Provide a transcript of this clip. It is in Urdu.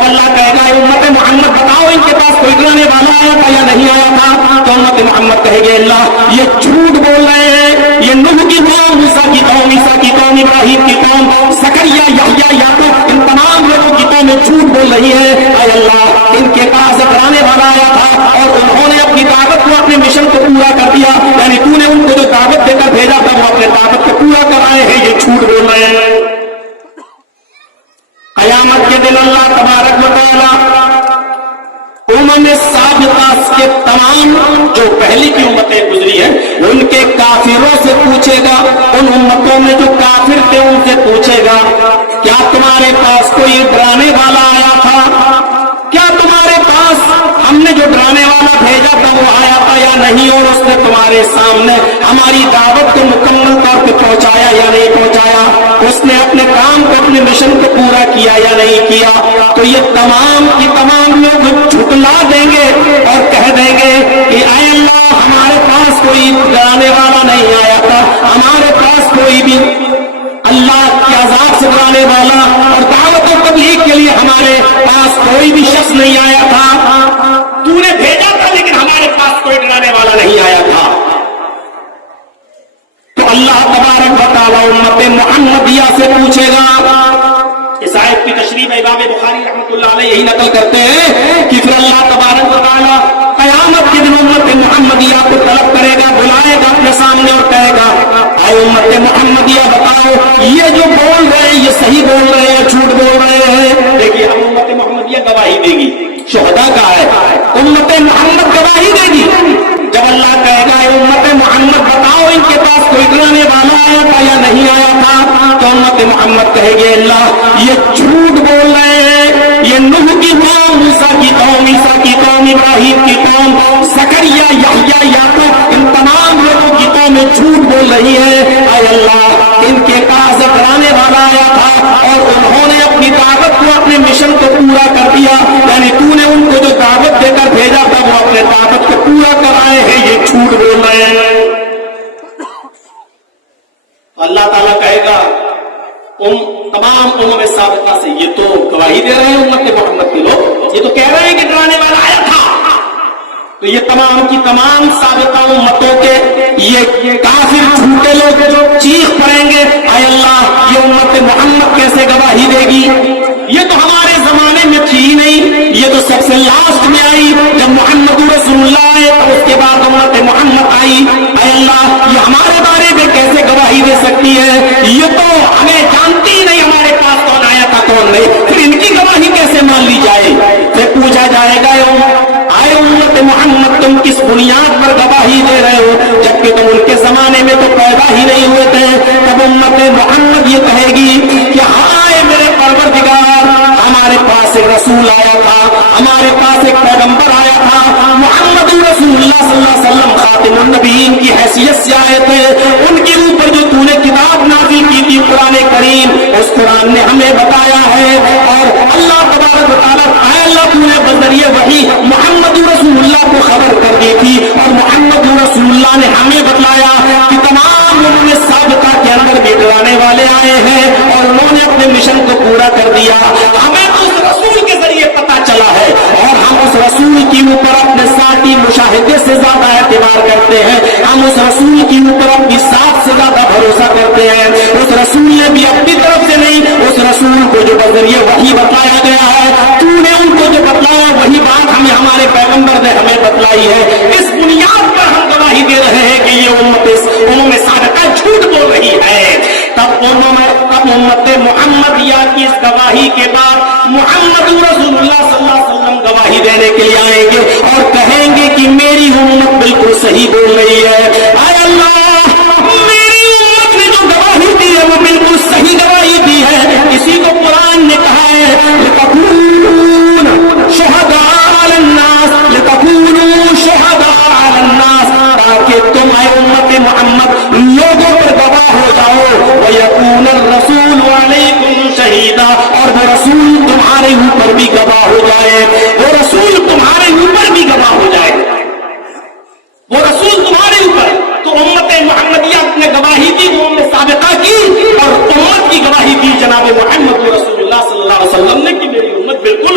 جب اللہ کہے گا امت محمد بتاؤ ان کے پاس کوئی ڈرانے والا آیا تھا یا نہیں آیا تھا، تو امت محمد کہے گے اللہ یہ جھوٹ بول رہے ہیں، یہ نوح کی قوم، موسیٰ کی قوم، عیسیٰ کی قوم، ابراہیم کی قوم، زکریا، یحییٰ، یعقوب، ان تمام لوگوں کی قومیں جھوٹ بول رہی ہے۔ اے اللہ ان کے پاس ڈرانے والا آیا تھا اور انہوں نے اپنی دعوت کو، اپنے مشن کو پورا کر دیا، یعنی تو نے ان کو جو دعوت دے کر بھیجا تھا وہ اپنے دعوت کو پورا کر آئے ہیں، یہ جھوٹ بول رہے ہیں۔ قیامت کے دن اللہ تبارک و تعالی سابقہ کے تمام جو پہلی کی امتیں گزری ہیں ان کے کافروں سے پوچھے گا، ان امتوں میں جو کافر تھے ان سے پوچھے گا کیا تمہارے پاس کوئی ڈرانے والا آیا تھا؟ کیا تمہارے پاس ہم نے جو ڈرانے والا بھیجا تھا وہ آیا تھا یا نہیں؟ اور اس نے تمہارے سامنے ہماری دعوت کو مکمل طور پہ پہنچایا یا نہیں پہنچایا؟ اس نے اپنے کام کو، اپنے مشن کو پورا کیا یا نہیں کیا؟ تو یہ تمام کی تمام لوگ جھٹلا دیں گے اور کہہ دیں گے کہ اے اللہ ہمارے پاس کوئی ڈرانے والا نہیں آیا تھا، ہمارے پاس کوئی بھی اللہ کے عذاب سے ڈرانے والا اور دعوت و تبلیغ کے لیے ہمارے پاس کوئی بھی شخص نہیں آیا تھا، تو نے بھیجا تھا لیکن ہمارے پاس کوئی ڈرانے والا نہیں آیا تھا۔ تو اللہ تبارک و تعالی امت محمدیہ سے پوچھے گا۔ اس آیت کی تشریح امام بخاری رحمۃ اللہ علیہ یہی نقل کرتے ہیں کہ پھر اللہ تبارک و تعالی قیامت کے دن امت محمدیہ کو طلب کرے گا، بلائے گا اپنے سامنے اور کہے گا اے امت محمدیہ بتاؤ یہ جو بول رہے ہیں یہ صحیح بول رہے ہیں جھوٹ بول رہے ہیں؟ دیکھیے اب امت محمدیہ گواہی دے گی، شہداء کا ہے، امت محمد گواہی دے گی۔ جب اللہ کہے گا اے امت محمد بتاؤ ان کے پاس کوئی ڈرانے والا آیا تھا یا نہیں آیا تھا؟ تو امت محمد کہے گی اللہ یہ جھوٹ بول رہے ہیں، یہ نوح کی قوم، موسیٰ کی قوم، عیسیٰ کی قوم، ابراہیم کی قوم، زکریا، یحییٰ، یعقوب، ان تمام لوگوں کی قومیں جھوٹ بول رہی ہے۔ اے اللہ ان کے پاس ڈرانے والا آیا تھا اور انہوں نے اپنی دعوت کو، اپنے مشن کو پورا کر دیا، یعنی تو نے ان کو جو دعوت دے کر بھیجا تھا وہ اپنے دعوت کو پورا کر آئے ہیں، یہ جھوٹ بول رہے ہیں۔ اللہ تعالیٰ کہے گا تمام امم سابقہ سے یہ تو گواہی دے رہے ہیں امت محمد کے لوگ، یہ تو کہہ رہے ہیں کہ ڈرانے والا آیا تھا، تو یہ تمام کی تمام سابقہ امتوں کے یہ کافر جھوٹے لوگ جو چیخ پڑیں گے اے اللہ یہ امت محمد کیسے گواہی دے گی؟ یہ تو ہمارے زمانے میں تھی ہی نہیں، یہ تو سب سے لاسٹ میں آئی، جب محمد رسول اللہ آئے تو اس کے بعد امت محمد آئی۔ اے اللہ یہ ہمارے بارے میں کیسے گواہی دے سکتی ہے؟ یہ تو ہمیں جانتی ہی نہیں ہمارے پاس کون آیا تھا کون نہیں، پھر ان کی گواہی کیسے مان لی جائے؟ پھر پوچھا جائے گا اے امت محمد تم کس بنیاد پر گواہی دے رہے ہو جبکہ تم ان کے زمانے میں تو پیدا ہی نہیں ہوئے تھے؟ تب امت محمد یہ کہے گی کہ ہائے میرے پروردگار ہمارے پاس ایک رسول آیا تھا، ہمارے پاس ایک پیغمبر آیا تھا، محمد رسول اللہ صلی اللہ علیہ وسلم خاتم النبیین کی حیثیت سے آئے تھے، ان کے اوپر جو تو نے کتاب نازل کی تھی قرآن کریم، اس قرآن نے ہمیں بتایا ہے اور اللہ تبارک و تعالیٰ تو نے بذریعہ وحی محمد رسول اللہ کو خبر کر دی تھی اور محمد رسول اللہ نے ہمیں بتلایا کہ تمام امم سابقہ کے اندر بھی ڈرانے والے آئے ہیں اور انہوں نے اپنے مشن کو پورا کر دیا۔ ہمیں اس رسول کے ذریعے پتا چلا ہے اور ہم اس رسول کے اوپر اپنے ذاتی مشاہدے سے زیادہ اعتبار کرتے ہیں، ہم اس رسول کے اوپر اپنی ذات سے زیادہ بھروسہ کرتے ہیں۔ اس رسول نے بھی اپنی طرف سے نہیں، اس رسول کو جو بذریعہ وحی بتلایا گیا ہے تو نے ان کو جو بتلایا وہی بات ہمیں ہمارے پیغمبر نے ہمیں بتلائی ہے۔ اس بنیاد پر ہم گواہی دے رہے ہیں کہ یہ امم صادقہ جھوٹ بول رہی ہے۔ تب امت محمدیہ کی اس گواہی کے بعد محمد رسول اللہ صلی اللہ علیہ وسلم گواہی دینے کے لیے آئیں گے اور کہیں گے کہ میری امت بالکل صحیح بول رہی ہے۔ اے اللہ میری امت نے جو گواہی دی ہے وہ بالکل صحیح گواہی دی ہے۔ اسی کو قرآن نے کہا ہے تاکہ تم اے امت محمد لوگوں پر گواہ ہو جاؤ، وَيَكُونَ الرَّسُولُ عَلَيْكُمْ شَهِيدًا، اور وہ رسول تمہارے اوپر بھی گواہ ہو جائے، وہ رسول تمہارے اوپر بھی گواہ ہو جائے، وہ رسول تمہارے اوپر۔ تو امت محمدیہ نے گواہی دی وہ امت سابقہ کی اور امت کی گواہی دی جناب محمد رسول اللہ صلی اللہ علیہ وسلم نے کہ میری امت بالکل